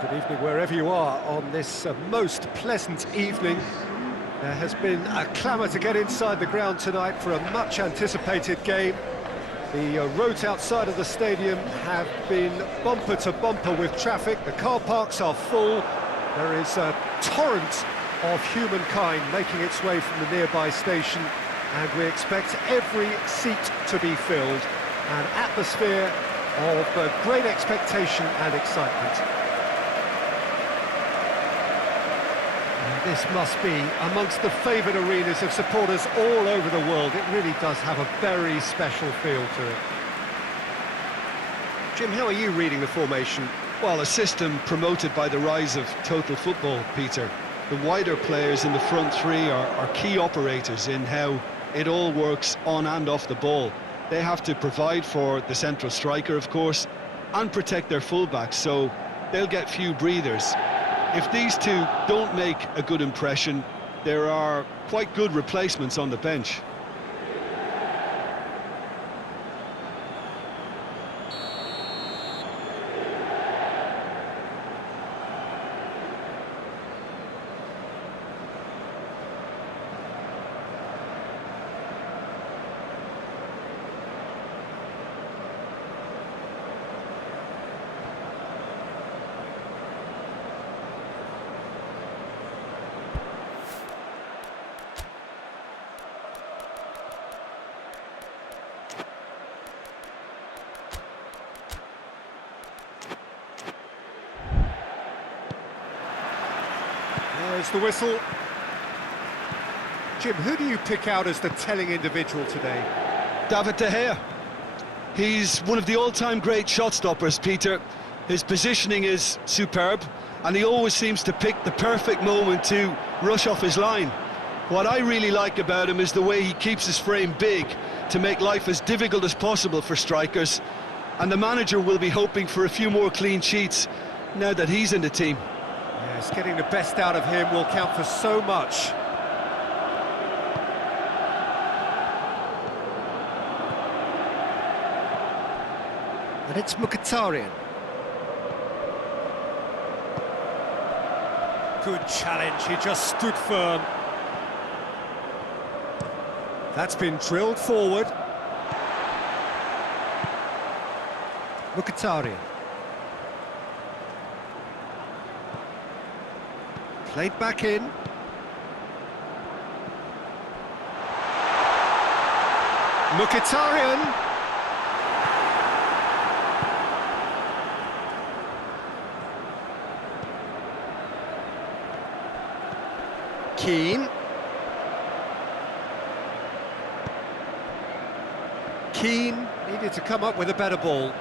Good evening wherever you are on this most pleasant evening. There has been a clamour to get inside the ground tonight for a much-anticipated game. The roads outside of the stadium have been bumper to bumper with traffic. The car parks are full. There is a torrent of humankind making its way from the nearby station, and we expect every seat to be filled. An atmosphere of great expectation and excitement. This must be amongst the favoured arenas of supporters all over the world. It really does have a very special feel to it. Jim, how are you reading the formation? Well, a system promoted by the rise of total football, Peter. The wider players in the front three are key operators in how it all works on and off the ball. They have to provide for the central striker, of course, and protect their fullbacks, so they'll get few breathers. If these two don't make a good impression, there are quite good replacements on the bench. There's the whistle. Jim, who do you pick out as the telling individual today? David De Gea. He's one of the all-time great shot-stoppers, Peter. His positioning is superb, and he always seems to pick the perfect moment to rush off his line. What I really like about him is the way he keeps his frame big to make life as difficult as possible for strikers, and the manager will be hoping for a few more clean sheets now that he's in the team. Yes, getting the best out of him will count for so much. And it's Mkhitaryan. Good challenge, he just stood firm. That's been drilled forward. Mkhitaryan. Played back in. Mkhitaryan. Keane. Keane needed to come up with a better ball.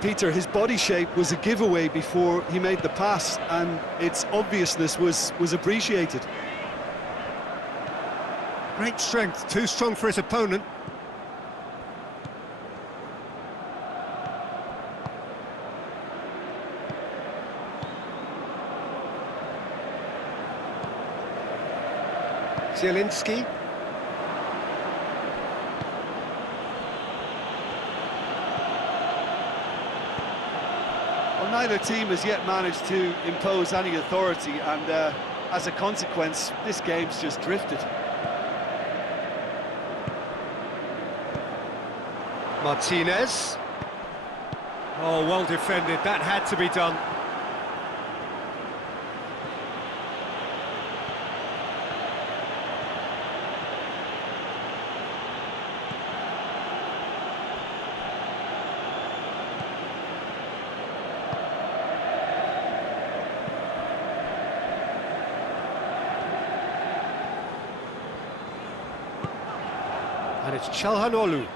Peter, his body shape was a giveaway before he made the pass, and its obviousness was appreciated. Great strength, too strong for his opponent. Zielinski. Well, neither team has yet managed to impose any authority, and as a consequence, this game's just drifted. Martinez. Oh, well defended, that had to be done. And it's Çalhanoğlu.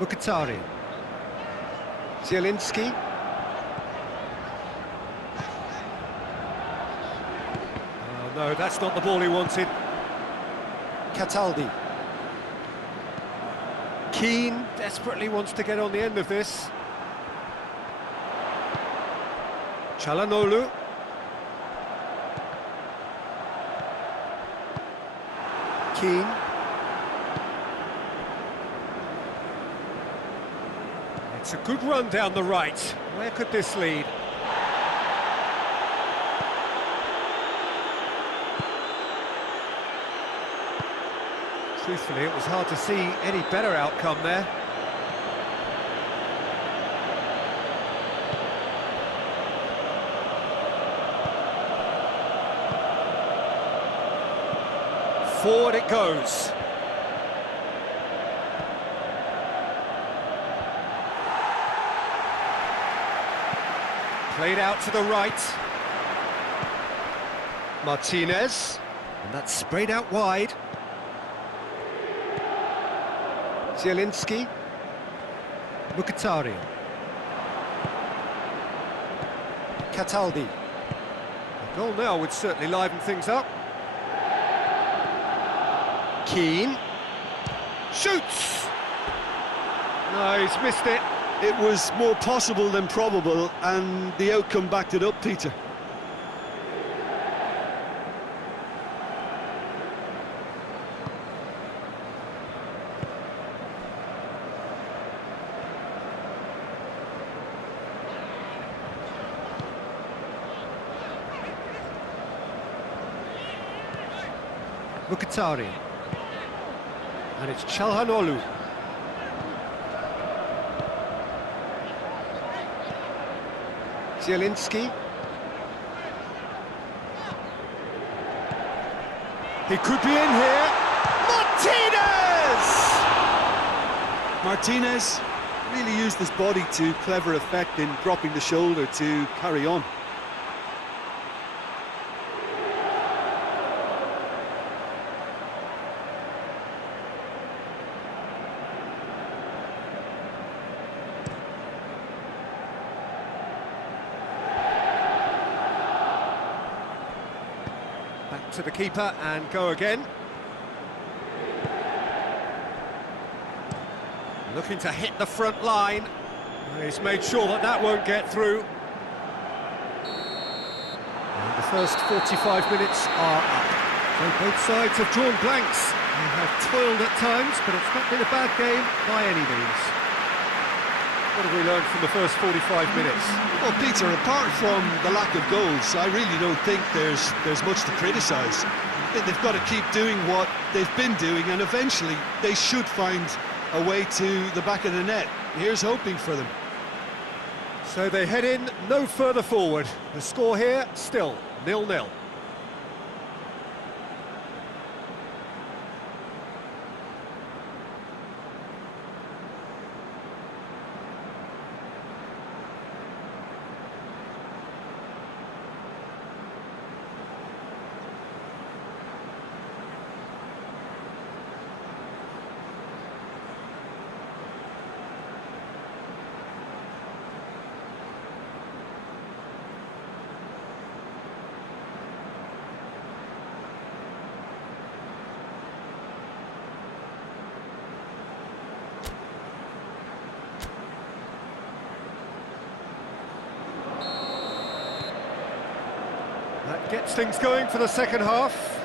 Mkhitaryan. Zielinski. Oh, no, that's not the ball he wanted. Cataldi. Keane desperately wants to get on the end of this. Çalhanoğlu. Keane. It's a good run down the right. Where could this lead? Truthfully, it was hard to see any better outcome there. Forward it goes. Played out to the right. Martinez. And that's sprayed out wide. Zielinski. Mkhitaryan. Cataldi. A goal now would certainly liven things up. Keane. Shoots! No, he's missed it. It was more possible than probable, and the outcome backed it up, Peter. Mkhitaryan. And it's Çalhanoğlu. Zielinski. He could be in here. Martinez! Martinez really used his body to clever effect in dropping the shoulder to carry on. Back to the keeper and go again. Looking to hit the front line. He's made sure that that won't get through. And the first 45 minutes are up. So both sides have drawn blanks. They have toiled at times, but it's not been a bad game by any means. What have we learned from the first 45 minutes? Well, Peter, apart from the lack of goals, I really don't think there's much to criticise. They've got to keep doing what they've been doing, and eventually they should find a way to the back of the net. Here's hoping for them. So they head in no further forward. The score here, still 0-0. That gets things going for the second half.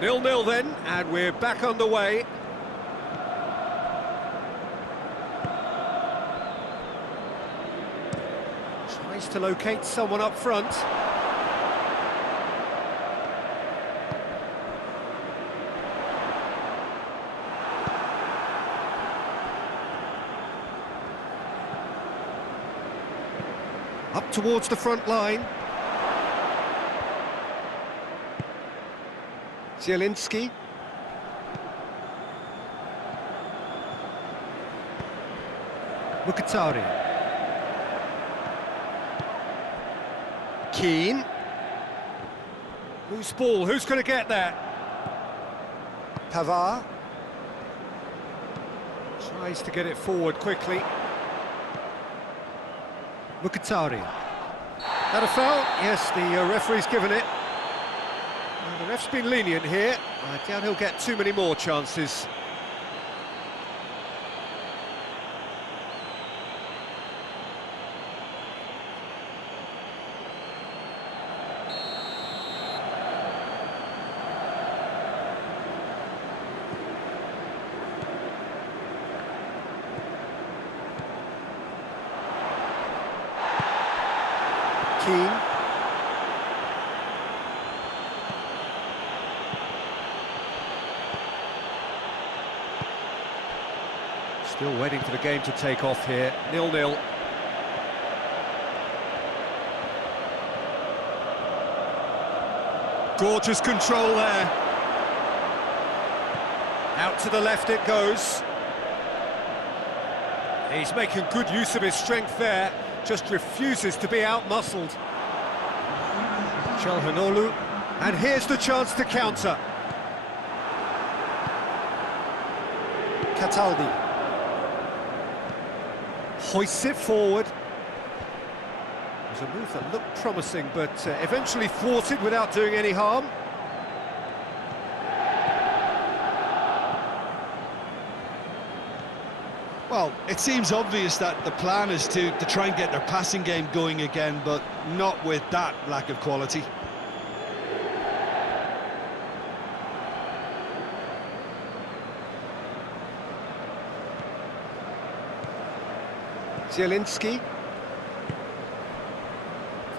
0-0 then, and we're back underway. Tries to locate someone up front. Up towards the front line. Zielinski. Mkhitaryan. Keane. Loose ball, who's going to get that? Pavard. Tries to get it forward quickly. Mkhitaryan. That a foul? Yes, the referee's given it. The ref's been lenient here. I doubt he'll get too many more chances. Keane. Still waiting for the game to take off here. 0-0. Gorgeous control there. Out to the left it goes. He's making good use of his strength there, just refuses to be out-muscled. Çalhanoğlu, and here's the chance to counter. Cataldi hoists it forward. It was a move that looked promising, but eventually thwarted without doing any harm. Well, it seems obvious that the plan is to try and get their passing game going again, but not with that lack of quality. Zielinski.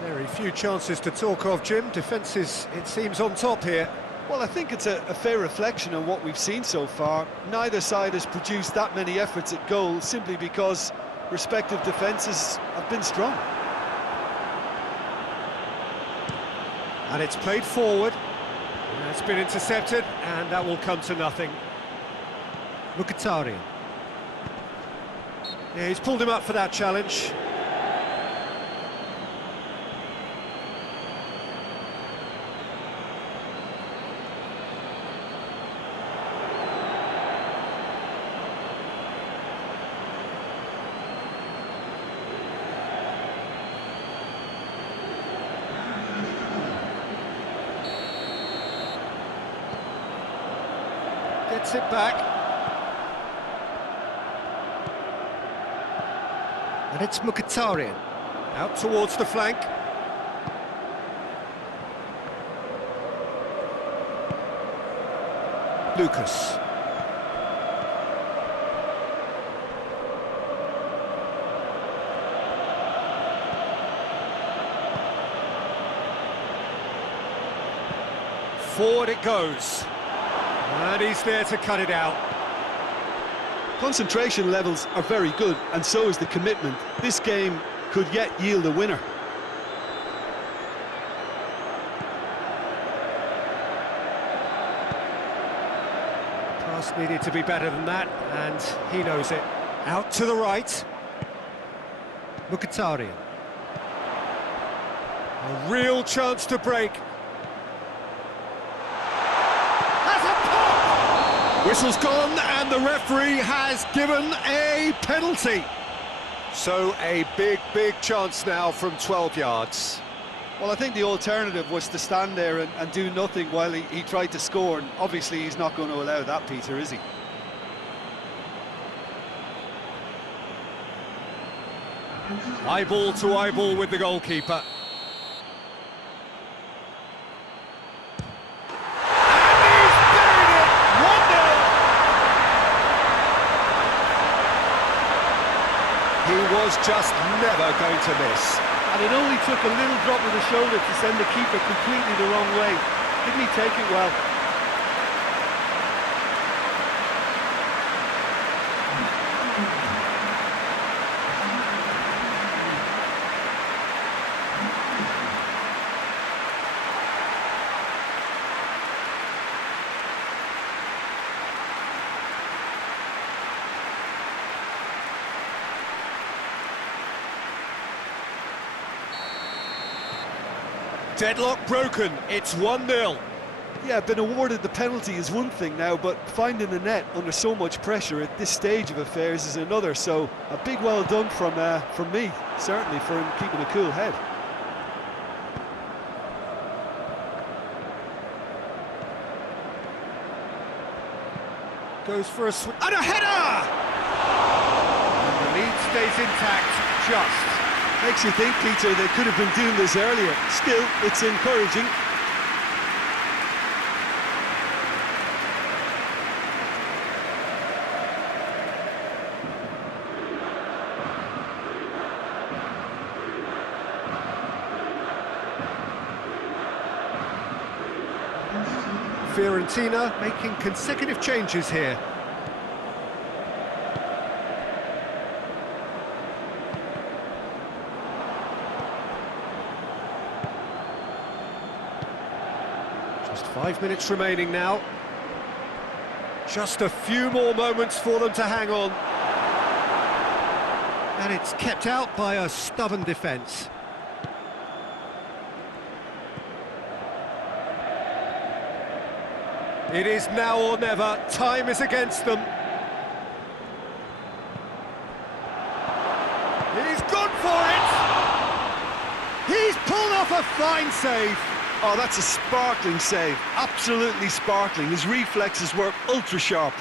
Very few chances to talk of, Jim. Defence is, it seems, on top here. Well, I think it's a fair reflection on what we've seen so far. Neither side has produced that many efforts at goal simply because respective defences have been strong. And it's played forward. And it's been intercepted, and that will come to nothing. Mkhitaryan. Yeah, he's pulled him up for that challenge. Gets it back. And it's Mkhitaryan. Out towards the flank. Lucas. Forward it goes. And he's there to cut it out. Concentration levels are very good, and so is the commitment. This game could yet yield a winner. Pass needed to be better than that, and he knows it. Out to the right. Mkhitaryan. A real chance to break. Whistle's gone, and the referee has given a penalty. So a big chance now from 12 yards. Well, I think the alternative was to stand there and do nothing while he tried to score, and obviously he's not going to allow that, Peter, is he? Eyeball to eyeball with the goalkeeper. He was just never going to miss. And it only took a little drop of the shoulder to send the keeper completely the wrong way. Didn't he take it well? Deadlock broken, it's 1-0. Yeah, being awarded the penalty is one thing now, but finding the net under so much pressure at this stage of affairs is another. So a big well done from me, certainly, for him keeping a cool head. Goes for a swing, and a header! And the lead stays intact, just. Makes you think, Peter, they could have been doing this earlier. Still, it's encouraging. Fiorentina making consecutive changes here. Just 5 minutes remaining now. Just a few more moments for them to hang on. And it's kept out by a stubborn defence. It is now or never. Time is against them. He's gone for it! He's pulled off a fine save. Oh, that's a sparkling save. Absolutely sparkling. His reflexes were ultra sharp.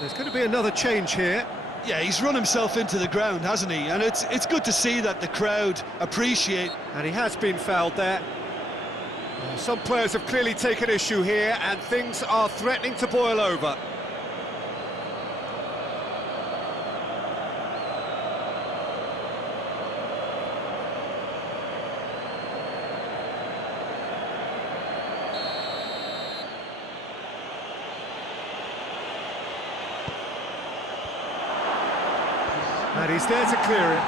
There's going to be another change here. Yeah, he's run himself into the ground, hasn't he? And it's good to see that the crowd appreciate. And he has been fouled there. Some players have clearly taken issue here, and things are threatening to boil over. And he's there to clear it.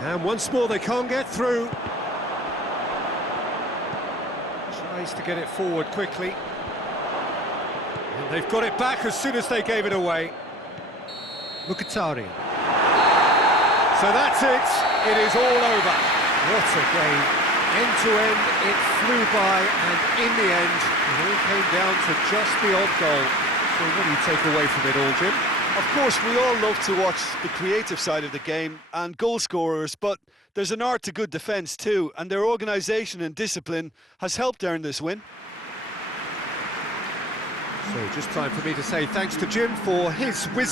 And once more they can't get through. Tries to get it forward quickly. And they've got it back as soon as they gave it away. Mkhitaryan. So that's it. It is all over. What a game. End to end, it flew by, and in the end, it all came down to just the odd goal. So what do you take away from it all, Jim? Of course, we all love to watch the creative side of the game and goal scorers, but there's an art to good defence too, and their organisation and discipline has helped earn this win. So just time for me to say thanks to Jim for his wisdom.